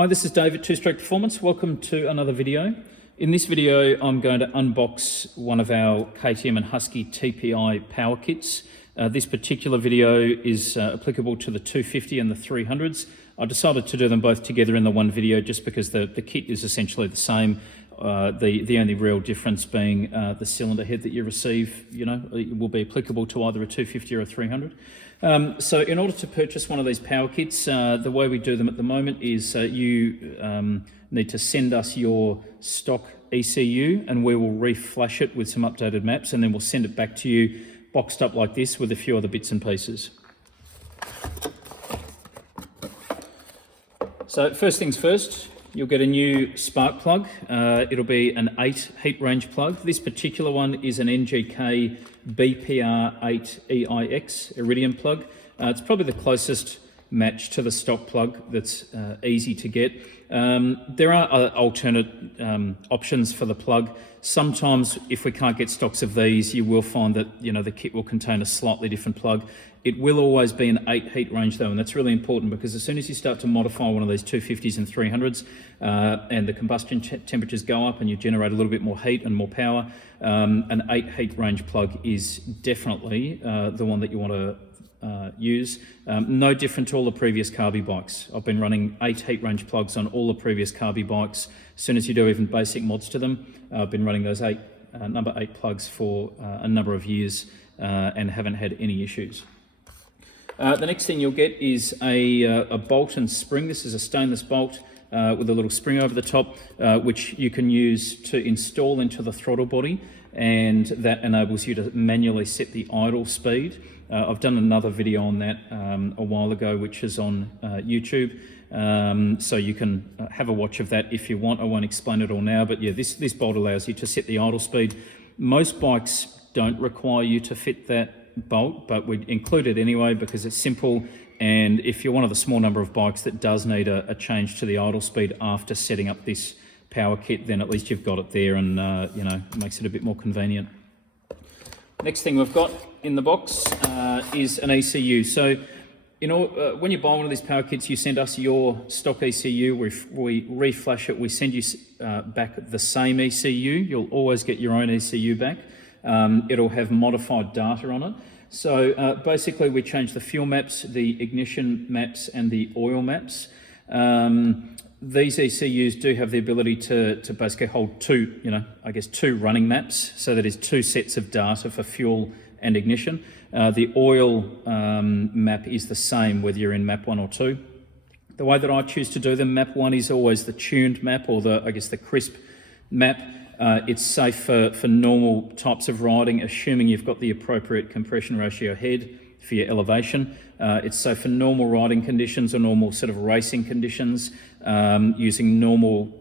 Hi, this is Dave at TSP Performance. Welcome to another video. In this video, I'm going to unbox one of our KTM and Husky TPI Power Kits. This particular video is applicable to the 250 and the 300s. I decided to do them both together in the one video just because the kit is essentially the same. The only real difference being the cylinder head that you receive, it will be applicable to either a 250 or a 300. So in order to purchase one of these power kits, the way we do them at the moment is you need to send us your stock ECU and we will reflash it with some updated maps, and then we'll send it back to you boxed up like this with a few other bits and pieces. So first things first, you'll get a new spark plug. It'll be an 8 heat range plug. This particular one is an NGK BPR8EIX Iridium plug. It's probably the closest match to the stock plug that's easy to get. There are alternate options for the plug. Sometimes if we can't get stocks of these, you will find that the kit will contain a slightly different plug. It will always be an 8 heat range though, and that's really important because as soon as you start to modify one of these 250s and 300s and the combustion temperatures go up and you generate a little bit more heat and more power, an 8 heat range plug is definitely the one that you want to use. No different to all the previous carby bikes. I've been running 8 heat range plugs on all the previous carby bikes. As soon as you do even basic mods to them, I've been running those number 8 plugs for a number of years and haven't had any issues. The next thing you'll get is a bolt and spring. This is a stainless bolt with a little spring over the top, which you can use to install into the throttle body, and that enables you to manually set the idle speed. I've done another video on that a while ago, which is on YouTube, so you can have a watch of that if you want. I won't explain it all now, but yeah, this bolt allows you to set the idle speed. Most bikes don't require you to fit that bolt, but we include it anyway because it's simple, and if you're one of the small number of bikes that does need a change to the idle speed after setting up this power kit, then at least you've got it there, and it makes it a bit more convenient. Next thing we've got in the box is an ECU. So when you buy one of these power kits, you send us your stock ECU, we reflash it, we send you back the same ECU. You'll always get your own ECU back. It'll have modified data on it. So basically we change the fuel maps, the ignition maps and the oil maps. These ECUs do have the ability to basically hold two running maps. So that is 2 sets of data for fuel and ignition. The oil map is the same whether you're in map 1 or 2. The way that I choose to do them, map 1 is always the tuned map, or the crisp map. It's safe for normal types of riding, assuming you've got the appropriate compression ratio head for your elevation. It's safe for normal riding conditions or normal sort of racing conditions, using normal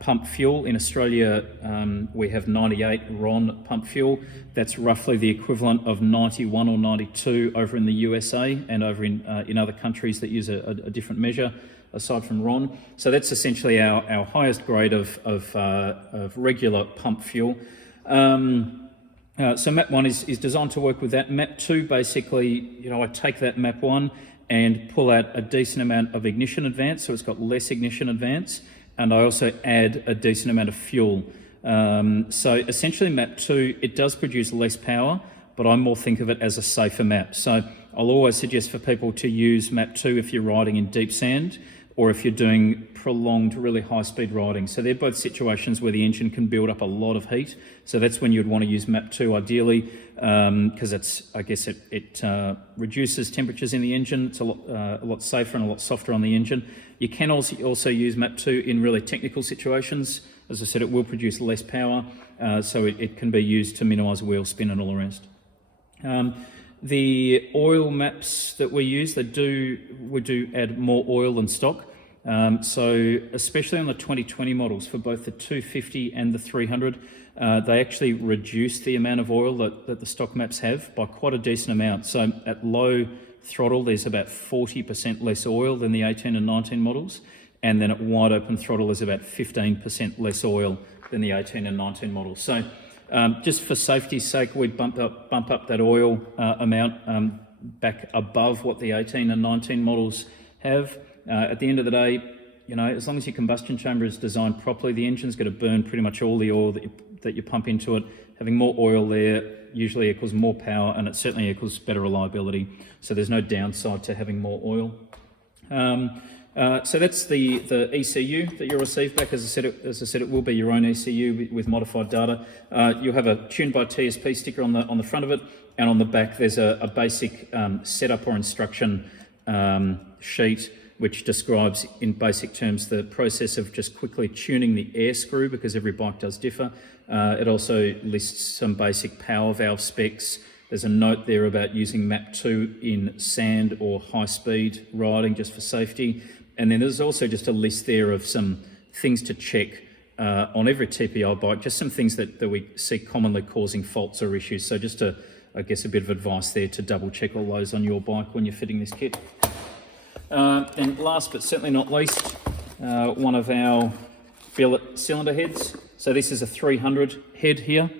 pump fuel. In Australia, we have 98 RON pump fuel. That's roughly the equivalent of 91 or 92 over in the USA and over in other countries that use a different measure aside from RON. So that's essentially our highest grade of regular pump fuel. So map 1 is designed to work with that. Map 2, basically, I take that map 1 and pull out a decent amount of ignition advance, so it's got less ignition advance, and I also add a decent amount of fuel. So essentially map 2, it does produce less power, but I more think of it as a safer map. So I'll always suggest for people to use map 2 if you're riding in deep sand, or if you're doing prolonged, really high-speed riding. So they're both situations where the engine can build up a lot of heat. So that's when you'd want to use map 2 ideally, because it reduces temperatures in the engine. It's a lot safer and a lot softer on the engine. You can also use map 2 in really technical situations. As I said, it will produce less power, so it can be used to minimise wheel spin and all the rest. The oil maps that we use, we do add more oil than stock. So especially on the 2020 models for both the 250 and the 300, they actually reduce the amount of oil that the stock maps have by quite a decent amount. So at low throttle, there's about 40% less oil than the 18 and 19 models. And then at wide open throttle, there's about 15% less oil than the 18 and 19 models. So just for safety's sake, we bump up that oil amount back above what the 18 and 19 models have. At the end of the day, as long as your combustion chamber is designed properly, the engine's going to burn pretty much all the oil that you pump into it. Having more oil there usually equals more power, and it certainly equals better reliability. So there's no downside to having more oil. So that's the ECU that you'll receive back. As I said, it will be your own ECU with modified data. You'll have a tuned by TSP sticker on the front of it, and on the back there's a basic setup or instruction sheet which describes in basic terms the process of just quickly tuning the air screw, because every bike does differ. It also lists some basic power valve specs. There's a note there about using MAP 2 in sand or high-speed riding just for safety. And then there's also just a list there of some things to check on every TPO bike, just some things that we see commonly causing faults or issues. So just I guess a bit of advice there to double check all those on your bike when you're fitting this kit. And last but certainly not least, one of our billet cylinder heads. So this is a 300 head here.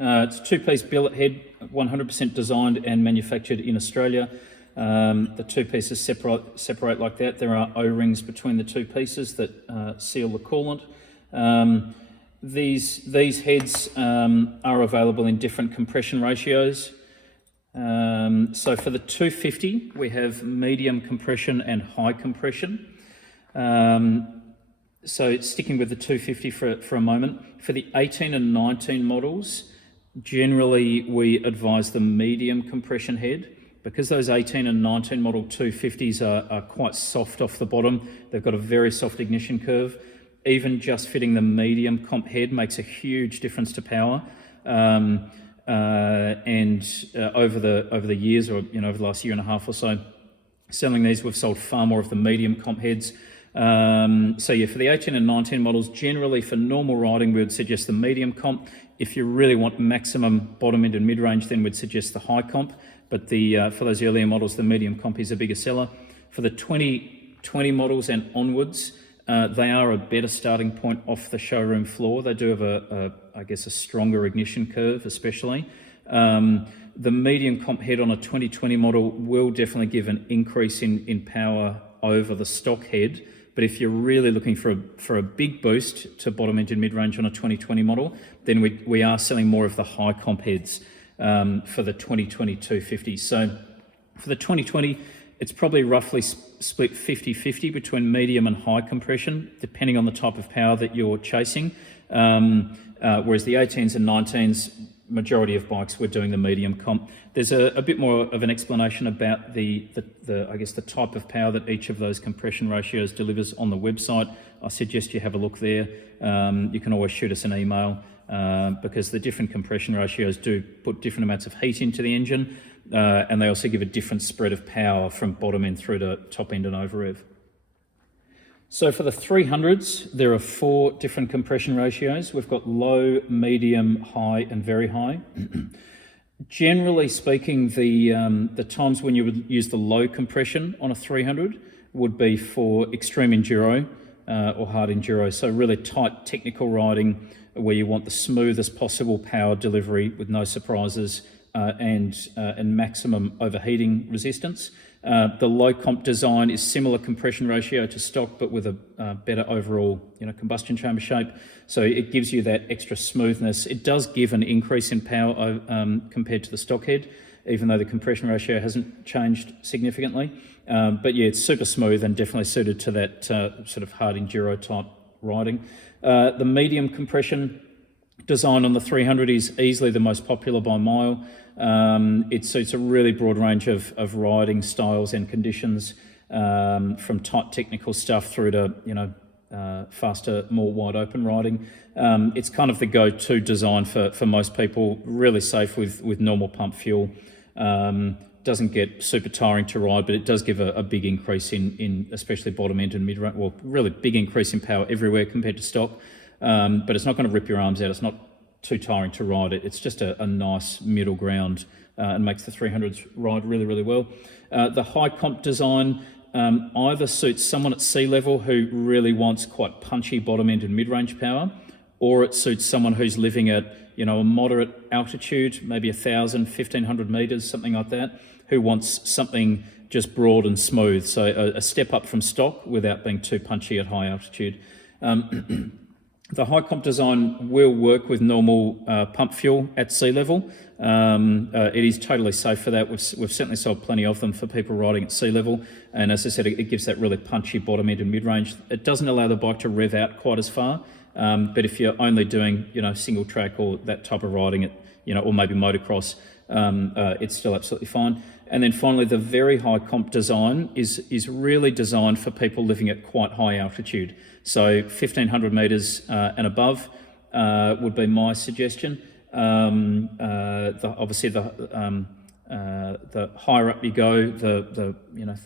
It's a two-piece billet head, 100% designed and manufactured in Australia. The two pieces separate like that. There are O-rings between the two pieces that seal the coolant. These heads are available in different compression ratios. So for the 250, we have medium compression and high compression. So sticking with the 250 for a moment, for the 18 and 19 models, generally we advise the medium compression head, because those 18 and 19 model 250s are quite soft off the bottom. They've got a very soft ignition curve. Even just fitting the medium comp head makes a huge difference to power. And over the years, or over the last year and a half or so, selling these, we've sold far more of the medium comp heads. So yeah, for the 18 and 19 models, generally for normal riding, we would suggest the medium comp. If you really want maximum bottom end and mid range, then we'd suggest the high comp. But for those earlier models, the medium comp is a bigger seller. For the 2020 models and onwards, they are a better starting point off the showroom floor. They do have I guess a stronger ignition curve, especially. The medium comp head on a 2020 model will definitely give an increase in power over the stock head. But if you're really looking for a big boost to bottom end and mid range on a 2020 model, then we are selling more of the high comp heads for the 2020 250. So for the 2020, it's probably roughly split 50-50 between medium and high compression, depending on the type of power that you're chasing. Whereas the 18s and 19s, majority of bikes, we're doing the medium comp. There's a bit more of an explanation about the I guess the type of power that each of those compression ratios delivers on the website. I suggest you have a look there. You can always shoot us an email because the different compression ratios do put different amounts of heat into the engine, and they also give a different spread of power from bottom end through to top end and over rev. So for the 300s, there are 4 different compression ratios. We've got low, medium, high, and very high. Generally speaking, the times when you would use the low compression on a 300 would be for extreme enduro or hard enduro. So really tight technical riding where you want the smoothest possible power delivery with no surprises and maximum overheating resistance. The low comp design is similar compression ratio to stock, but with a better overall combustion chamber shape. So it gives you that extra smoothness. It does give an increase in power compared to the stock head, even though the compression ratio hasn't changed significantly. But yeah, it's super smooth and definitely suited to that sort of hard enduro type riding. The medium compression design on the 300 is easily the most popular by mile. It suits a really broad range of riding styles and conditions, from tight technical stuff through to faster, more wide open riding. It's kind of the go-to design for most people. Really safe with normal pump fuel. Doesn't get super tiring to ride, but it does give a big increase in especially bottom end and mid range. Well, really big increase in power everywhere compared to stock. But it's not going to rip your arms out. It's not too tiring to ride it. It's just a nice middle ground and makes the 300s ride really, really well. The high comp design either suits someone at sea level who really wants quite punchy bottom end and mid-range power, or it suits someone who's living at, you know, a moderate altitude, maybe 1,000, 1,500 meters, something like that, who wants something just broad and smooth, so a step up from stock without being too punchy at high altitude. The high comp design will work with normal pump fuel at sea level. It is totally safe for that. We've certainly sold plenty of them for people riding at sea level, and as I said, it gives that really punchy bottom end and mid-range. It doesn't allow the bike to rev out quite as far, but if you're only doing, you know, single track or that type of riding, you know, or maybe motocross, it's still absolutely fine. And then finally, the very high comp design is really designed for people living at quite high altitude. So 1,500 meters and above would be my suggestion. Obviously, the higher up you go, the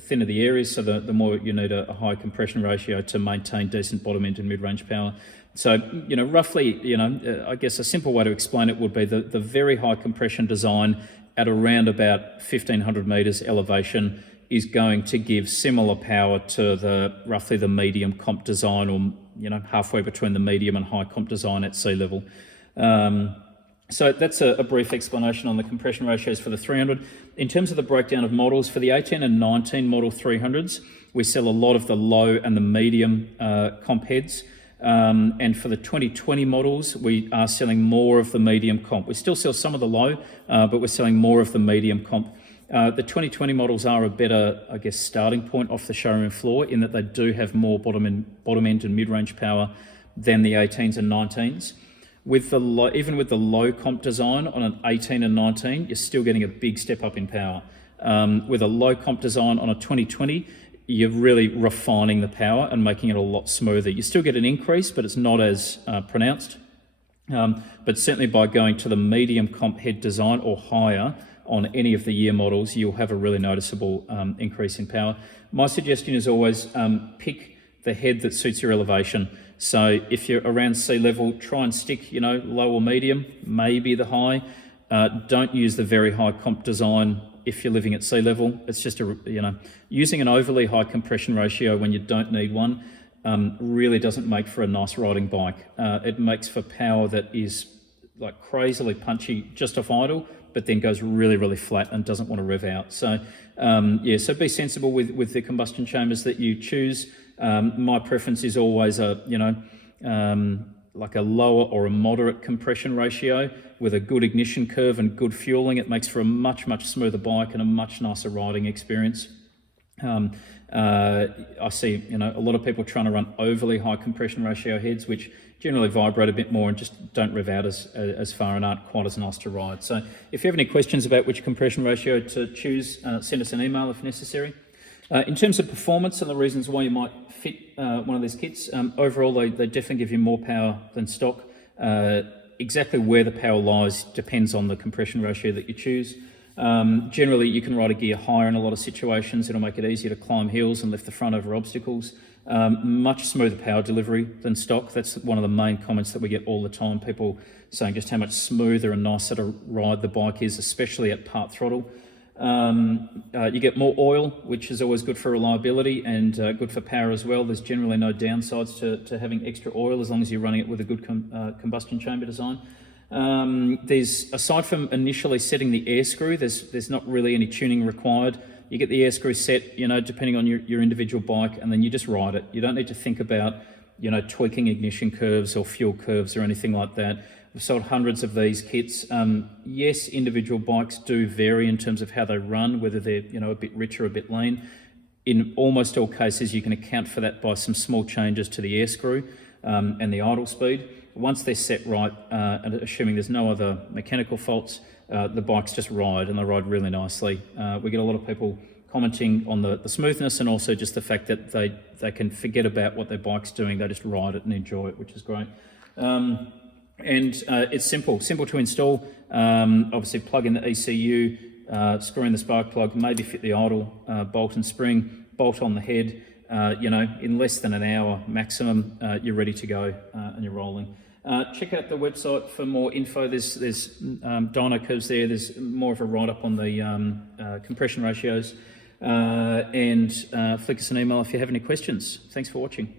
thinner the air is, so the more you need a high compression ratio to maintain decent bottom end and mid-range power. So, you know, roughly, you know, I guess a simple way to explain it would be the very high compression design at around about 1,500 meters elevation is going to give similar power to roughly the medium comp design, or, you know, halfway between the medium and high comp design at sea level. So that's a brief explanation on the compression ratios for the 300. In terms of the breakdown of models, for the 18 and 19 model 300s, we sell a lot of the low and the medium comp heads. And for the 2020 models, we are selling more of the medium comp. We still sell some of the low, but we're selling more of the medium comp. The 2020 models are a better, I guess, starting point off the showroom floor, in that they do have more bottom end and mid-range power than the 18s and 19s. Even with the low comp design on an 18 and 19, you're still getting a big step up in power. With a low comp design on a 2020, you're really refining the power and making it a lot smoother. You still get an increase, but it's not as pronounced. But certainly by going to the medium comp head design or higher on any of the year models, you'll have a really noticeable increase in power. My suggestion is always pick the head that suits your elevation. So if you're around sea level, try and stick, you know, low or medium, maybe the high. Don't use the very high comp design if you're living at sea level. It's just using an overly high compression ratio when you don't need one really doesn't make for a nice riding bike. It makes for power that is like crazily punchy just off idle, but then goes really, really flat and doesn't want to rev out. So so be sensible with the combustion chambers that you choose. My preference is always like a lower or a moderate compression ratio with a good ignition curve and good fueling. It makes for a much, much smoother bike and a much nicer riding experience. I see, you know, a lot of people trying to run overly high compression ratio heads, which generally vibrate a bit more and just don't rev out as far and aren't quite as nice to ride. So if you have any questions about which compression ratio to choose, send us an email if necessary. In terms of performance and the reasons why you might fit one of these kits, overall they definitely give you more power than stock. Exactly where the power lies depends on the compression ratio that you choose. Generally, you can ride a gear higher in a lot of situations. It'll make it easier to climb hills and lift the front over obstacles. Much smoother power delivery than stock. That's one of the main comments that we get all the time. People saying just how much smoother and nicer to ride the bike is, especially at part throttle. You get more oil, which is always good for reliability and good for power as well. There's generally no downsides to having extra oil as long as you're running it with a good combustion chamber design. There's, aside from initially setting the air screw, there's not really any tuning required. You get the air screw set, you know, depending on your individual bike, and then you just ride it. You don't need to think about, you know, tweaking ignition curves or fuel curves or anything like that. We've sold hundreds of these kits. Yes, individual bikes do vary in terms of how they run, whether they're, you know, a bit rich or a bit lean. In almost all cases, you can account for that by some small changes to the air screw and the idle speed. Once they're set right, and assuming there's no other mechanical faults, the bikes just ride, and they ride really nicely. We get a lot of people commenting on the smoothness and also just the fact that they can forget about what their bike's doing. They just ride it and enjoy it, which is great. And it's simple to install. Obviously plug in the ECU, screw in the spark plug, maybe fit the idle bolt and spring, bolt on the head. You know, in less than an hour maximum, you're ready to go and you're rolling. Check out the website for more info. There's dyno curves there. There's more of a write-up on the compression ratios. And flick us an email if you have any questions. Thanks for watching.